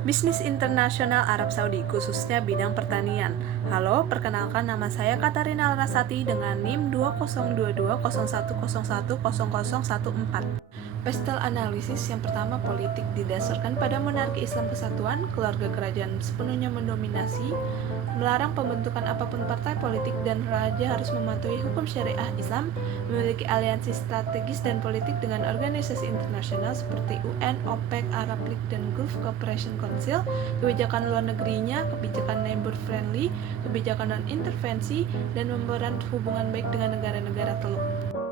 Bisnis internasional Arab Saudi, khususnya bidang pertanian. Halo, perkenalkan nama saya Katarina Larasati dengan NIM 202201010014. Pestel analisis yang pertama, politik didasarkan pada monarki Islam kesatuan, keluarga kerajaan sepenuhnya mendominasi, melarang pembentukan apapun partai politik, dan raja harus mematuhi hukum syariah Islam, memiliki aliansi strategis dan politik dengan organisasi internasional seperti UN, OPEC, Arab League, dan Gulf Cooperation Council, kebijakan luar negerinya, kebijakan neighbor friendly, kebijakan non-intervensi, dan mempererat hubungan baik dengan negara-negara teluk.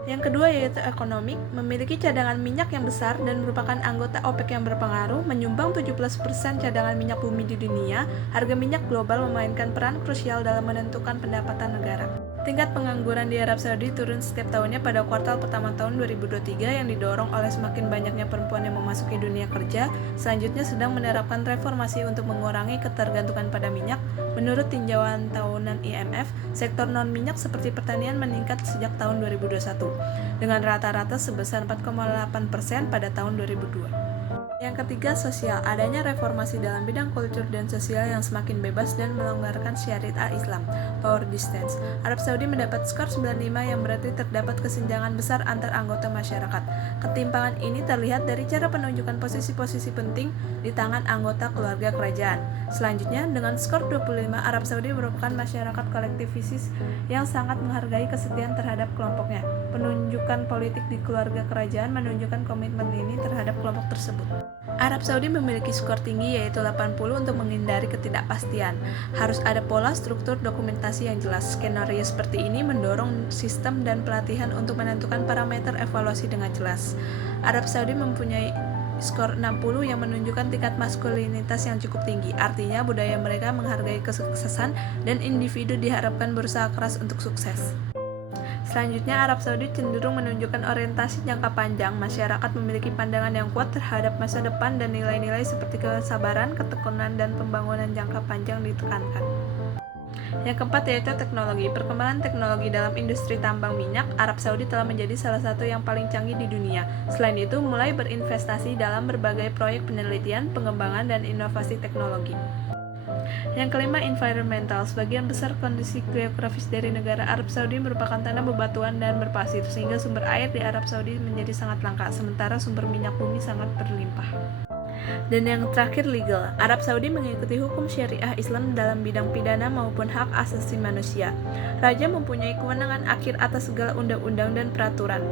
Yang kedua yaitu ekonomi, memiliki cadangan minyak yang besar dan merupakan anggota OPEC yang berpengaruh, menyumbang 17% cadangan minyak bumi di dunia. Harga minyak global memainkan peran krusial dalam menentukan pendapatan negara. Tingkat pengangguran di Arab Saudi turun setiap tahunnya pada kuartal pertama tahun 2023 yang didorong oleh semakin banyaknya perempuan yang memasuki dunia kerja. Selanjutnya sedang menerapkan reformasi untuk mengurangi ketergantungan pada minyak. Menurut tinjauan tahunan IMF, sektor non-minyak seperti pertanian meningkat sejak tahun 2021 dengan rata-rata sebesar 4,8% pada tahun 2002. Yang ketiga, sosial. Adanya reformasi dalam bidang kultur dan sosial yang semakin bebas dan melonggarkan syariat Islam. Power distance. Arab Saudi mendapat skor 95 yang berarti terdapat kesenjangan besar antar anggota masyarakat. Ketimpangan ini terlihat dari cara penunjukan posisi-posisi penting di tangan anggota keluarga kerajaan. Selanjutnya, dengan skor 25, Arab Saudi merupakan masyarakat kolektivis yang sangat menghargai kesetiaan terhadap kelompoknya. Penunjukan politik di keluarga kerajaan menunjukkan komitmen ini terhadap kelompok tersebut. Arab Saudi memiliki skor tinggi yaitu 80 untuk menghindari ketidakpastian. Harus ada pola struktur dokumentasi yang jelas. Skenario seperti ini mendorong sistem dan pelatihan untuk menentukan parameter evaluasi dengan jelas. Arab Saudi mempunyai skor 60 yang menunjukkan tingkat maskulinitas yang cukup tinggi. Artinya budaya mereka menghargai kesuksesan dan individu diharapkan berusaha keras untuk sukses. Selanjutnya, Arab Saudi cenderung menunjukkan orientasi jangka panjang. Masyarakat memiliki pandangan yang kuat terhadap masa depan dan nilai-nilai seperti kesabaran, ketekunan, dan pembangunan jangka panjang ditekankan. Yang keempat yaitu teknologi. Perkembangan teknologi dalam industri tambang minyak, Arab Saudi telah menjadi salah satu yang paling canggih di dunia. Selain itu, mulai berinvestasi dalam berbagai proyek penelitian, pengembangan, dan inovasi teknologi. Yang kelima, environmental. Sebagian besar kondisi geografis dari negara Arab Saudi merupakan tanah bebatuan dan berpasir, sehingga sumber air di Arab Saudi menjadi sangat langka, sementara sumber minyak bumi sangat berlimpah. Dan yang terakhir, legal. Arab Saudi mengikuti hukum syariah Islam dalam bidang pidana maupun hak asasi manusia. Raja mempunyai kewenangan akhir atas segala undang-undang dan peraturan.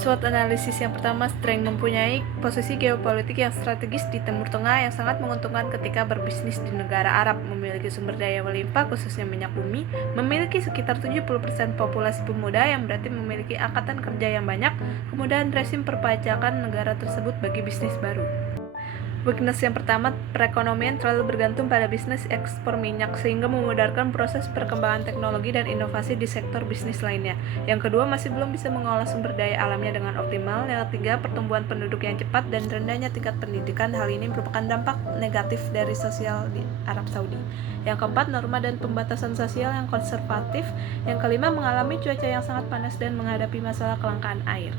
SWOT analisis yang pertama, strength mempunyai posisi geopolitik yang strategis di Timur Tengah yang sangat menguntungkan ketika berbisnis di negara Arab, memiliki sumber daya melimpah khususnya minyak bumi, memiliki sekitar 70% populasi pemuda yang berarti memiliki angkatan kerja yang banyak, kemudahan rezim perpajakan negara tersebut bagi bisnis baru. Weakness yang pertama, perekonomian terlalu bergantung pada bisnis ekspor minyak sehingga memudahkan proses perkembangan teknologi dan inovasi di sektor bisnis lainnya. Yang kedua, masih belum bisa mengolah sumber daya alamnya dengan optimal. Yang ketiga, pertumbuhan penduduk yang cepat dan rendahnya tingkat pendidikan. Hal ini merupakan dampak negatif dari sosial di Arab Saudi. Yang keempat, norma dan pembatasan sosial yang konservatif. Yang kelima, mengalami cuaca yang sangat panas dan menghadapi masalah kelangkaan air.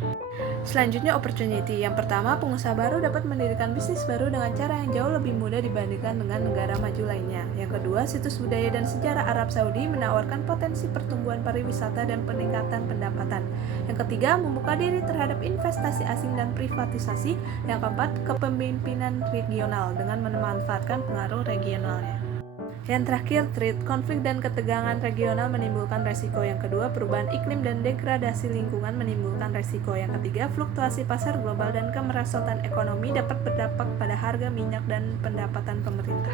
Selanjutnya, opportunity. Yang pertama, pengusaha baru dapat mendirikan bisnis baru dengan cara yang jauh lebih mudah dibandingkan dengan negara maju lainnya. Yang kedua, situs budaya dan sejarah Arab Saudi menawarkan potensi pertumbuhan pariwisata dan peningkatan pendapatan. Yang ketiga, membuka diri terhadap investasi asing dan privatisasi. Yang keempat, kepemimpinan regional dengan memanfaatkan pengaruh regionalnya. Yang terakhir, threat, konflik dan ketegangan regional menimbulkan resiko. Yang kedua, perubahan iklim dan degradasi lingkungan menimbulkan resiko. Yang ketiga, fluktuasi pasar global dan kemerosotan ekonomi dapat berdampak pada harga minyak dan pendapatan pemerintah.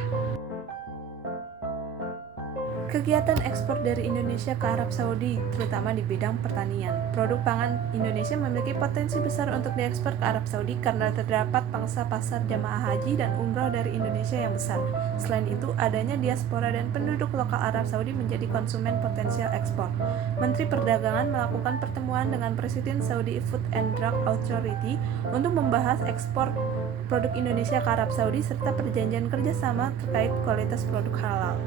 Kegiatan ekspor dari Indonesia ke Arab Saudi, terutama di bidang pertanian. Produk pangan Indonesia memiliki potensi besar untuk diekspor ke Arab Saudi karena terdapat pangsa pasar jamaah haji dan umroh dari Indonesia yang besar. Selain itu, adanya diaspora dan penduduk lokal Arab Saudi menjadi konsumen potensial ekspor. Menteri Perdagangan melakukan pertemuan dengan Presiden Saudi Food and Drug Authority untuk membahas ekspor produk Indonesia ke Arab Saudi serta perjanjian kerjasama terkait kualitas produk halal.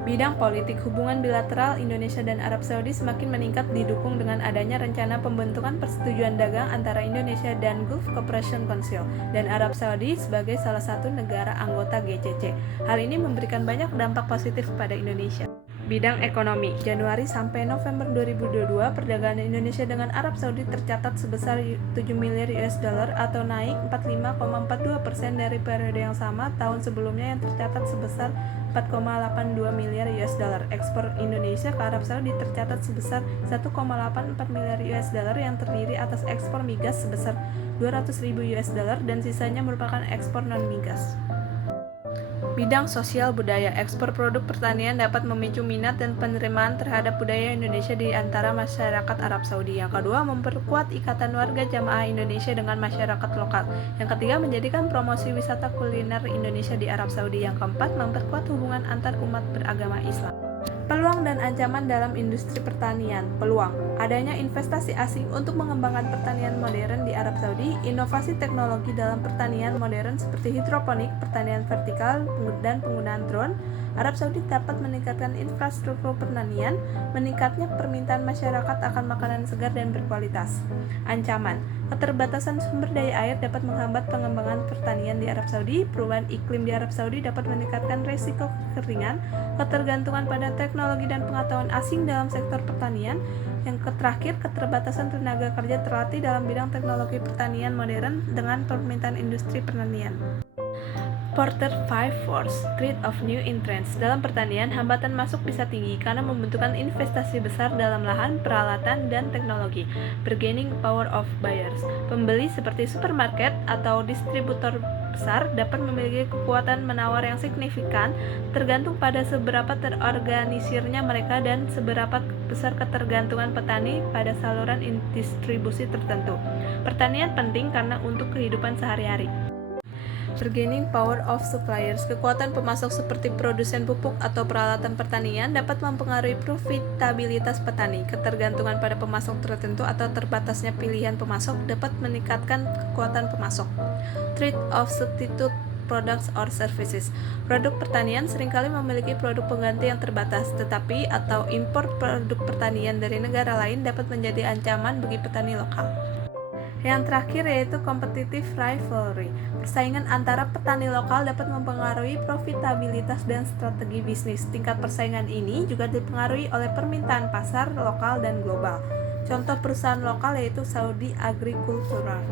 Bidang politik, hubungan bilateral Indonesia dan Arab Saudi semakin meningkat didukung dengan adanya rencana pembentukan persetujuan dagang antara Indonesia dan Gulf Cooperation Council dan Arab Saudi sebagai salah satu negara anggota GCC. Hal ini memberikan banyak dampak positif pada Indonesia. Bidang ekonomi, Januari sampai November 2022, perdagangan Indonesia dengan Arab Saudi tercatat sebesar 7 miliar US dollar atau naik 45,42% dari periode yang sama tahun sebelumnya yang tercatat sebesar 4,82 miliar US dollar. Ekspor Indonesia ke Arab Saudi tercatat sebesar 1,84 miliar US dollar yang terdiri atas ekspor migas sebesar 200.000 US dollar dan sisanya merupakan ekspor non-migas. Bidang sosial budaya, ekspor produk pertanian dapat memicu minat dan penerimaan terhadap budaya Indonesia di antara masyarakat Arab Saudi. Yang kedua, memperkuat ikatan warga jamaah Indonesia dengan masyarakat lokal. Yang ketiga, menjadikan promosi wisata kuliner Indonesia di Arab Saudi. Yang keempat, memperkuat hubungan antar umat beragama Islam. Peluang dan ancaman dalam industri pertanian. Peluang, adanya investasi asing untuk mengembangkan pertanian modern di Arab Saudi, inovasi teknologi dalam pertanian modern seperti hidroponik, pertanian vertikal, dan penggunaan drone. Arab Saudi dapat meningkatkan infrastruktur pertanian, meningkatnya permintaan masyarakat akan makanan segar dan berkualitas. Ancaman, keterbatasan sumber daya air dapat menghambat pengembangan pertanian di Arab Saudi. Perubahan iklim di Arab Saudi dapat meningkatkan risiko kekeringan, ketergantungan pada teknologi dan pengetahuan asing dalam sektor pertanian. Yang terakhir, keterbatasan tenaga kerja terlatih dalam bidang teknologi pertanian modern dengan permintaan industri pertanian. Porter 5 Force, Threat of New Entrants. Dalam pertanian, hambatan masuk bisa tinggi karena membutuhkan investasi besar dalam lahan, peralatan, dan teknologi. Bargaining power of buyers. Pembeli seperti supermarket atau distributor besar dapat memiliki kekuatan menawar yang signifikan tergantung pada seberapa terorganisirnya mereka dan seberapa besar ketergantungan petani pada saluran distribusi tertentu. Pertanian penting karena untuk kehidupan sehari-hari. Bargaining power of suppliers. Kekuatan pemasok seperti produsen pupuk atau peralatan pertanian dapat mempengaruhi profitabilitas petani. Ketergantungan pada pemasok tertentu atau terbatasnya pilihan pemasok dapat meningkatkan kekuatan pemasok. Threat of substitute products or services. Produk pertanian seringkali memiliki produk pengganti yang terbatas, tetapi atau impor produk pertanian dari negara lain dapat menjadi ancaman bagi petani lokal. Yang terakhir yaitu competitive rivalry. Persaingan antara petani lokal dapat mempengaruhi profitabilitas dan strategi bisnis. Tingkat persaingan ini juga dipengaruhi oleh permintaan pasar lokal dan global. Contoh perusahaan lokal yaitu Saudi Agricultural.